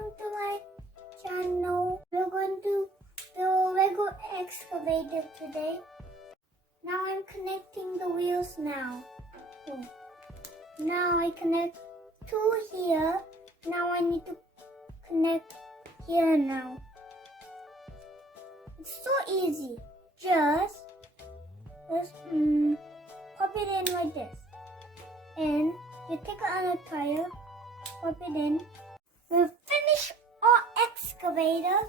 welcome to my channel. We're going to do a Lego excavator today. Now I'm connecting the wheels now. Oh. Now I connect two here. Now I need to connect here now. It's so easy. Just pop it in like this. And you take another tire, pop it in. We'll finish our excavator.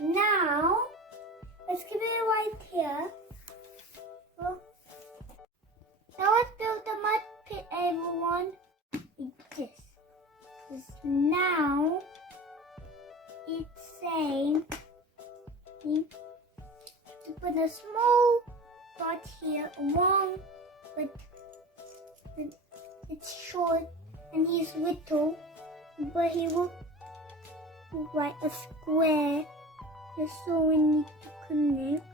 Now, let's keep it right here. Now let's build the mud pit, everyone. Like this. Now, it's saying to put a small dot here along, but it's short and he's little, but he will write a square. Just so we need to connect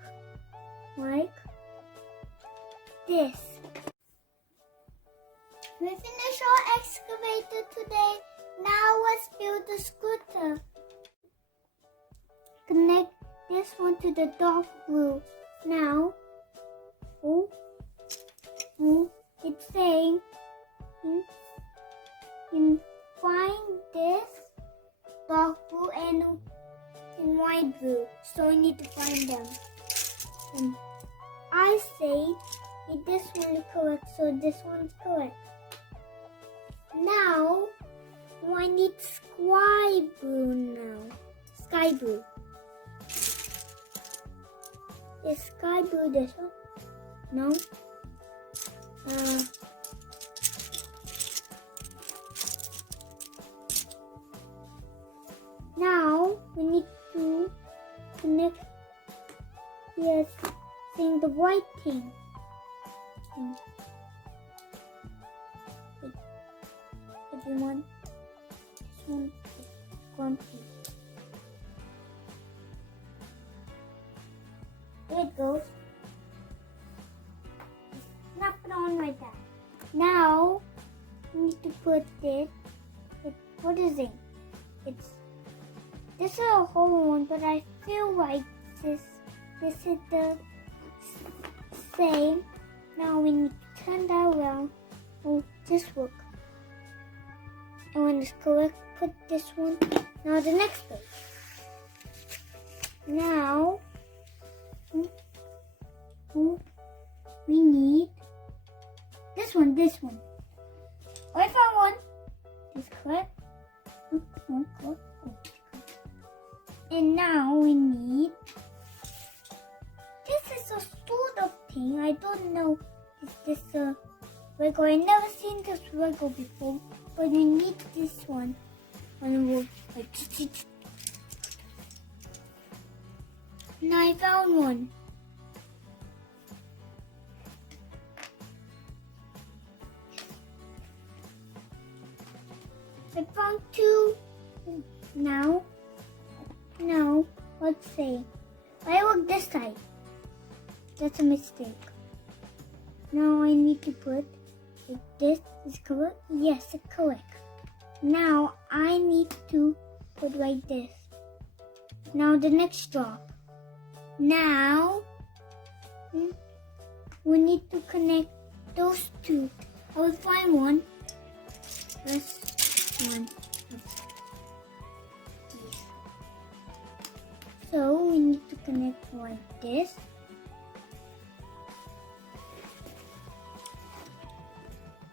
like this. We finished our excavator today. Now let's build the scooter. Connect this one to the dark blue. Now, it's saying you find this dark blue and white blue. So we need to find them. And I say this one is correct, so this one's correct. Now I need sky blue now. Sky blue. Is sky blue this one? No. Now we need to connect. Yes, seeing the white thing. Everyone, this one is grumpy. There it goes. Snap it on like that. Now we need to put it. What is it? This is a whole one, but I feel like this is the same. Now we need to turn that around. Oh, this work. And when it's correct, put this one. Now the next page. Now we need this one. Oh, I found one. This correct. And now we need, this is a sort of thing. I don't know if this is a Lego. I never seen this Lego before, but we need this one. And we'll now I found one. I found two. Now, let's see. I look this side. That's a mistake. Now I need to put, if this is correct, yes, it's correct. Now I need to put like this. Now the next drop. Now, we need to connect those two. I will find one. This one. So we need to connect like this.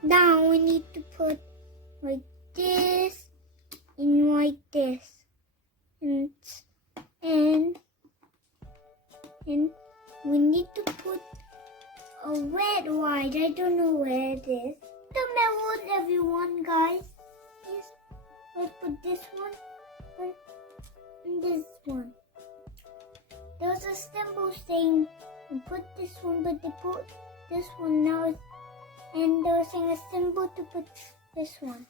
Now we need to put like this and like this. And we need to put a red light. I don't know where it is. The melon, everyone, guys. Yes. Let's put this one and this one. There's a symbol saying put this one, but they put this one now, and they're saying a symbol to put this one.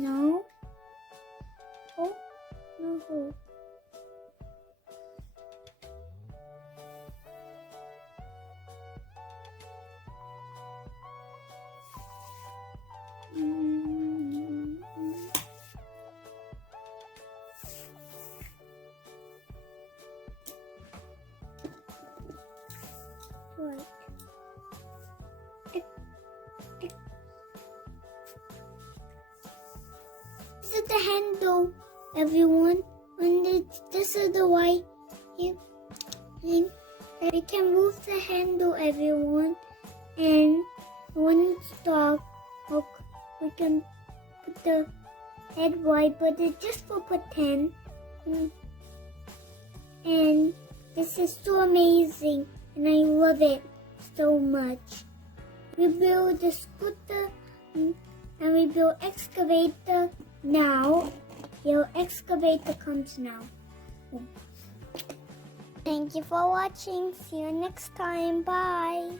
No. Oh, no. Right. This is the handle, everyone. And this is the white here. And we can move the handle, everyone. And when it's dark, we can put the head white, but it's just for pretend. And this is so amazing, and I love it so much. We build the scooter, and we build excavator now. Your excavator comes now. Thank you for watching. See you next time. Bye.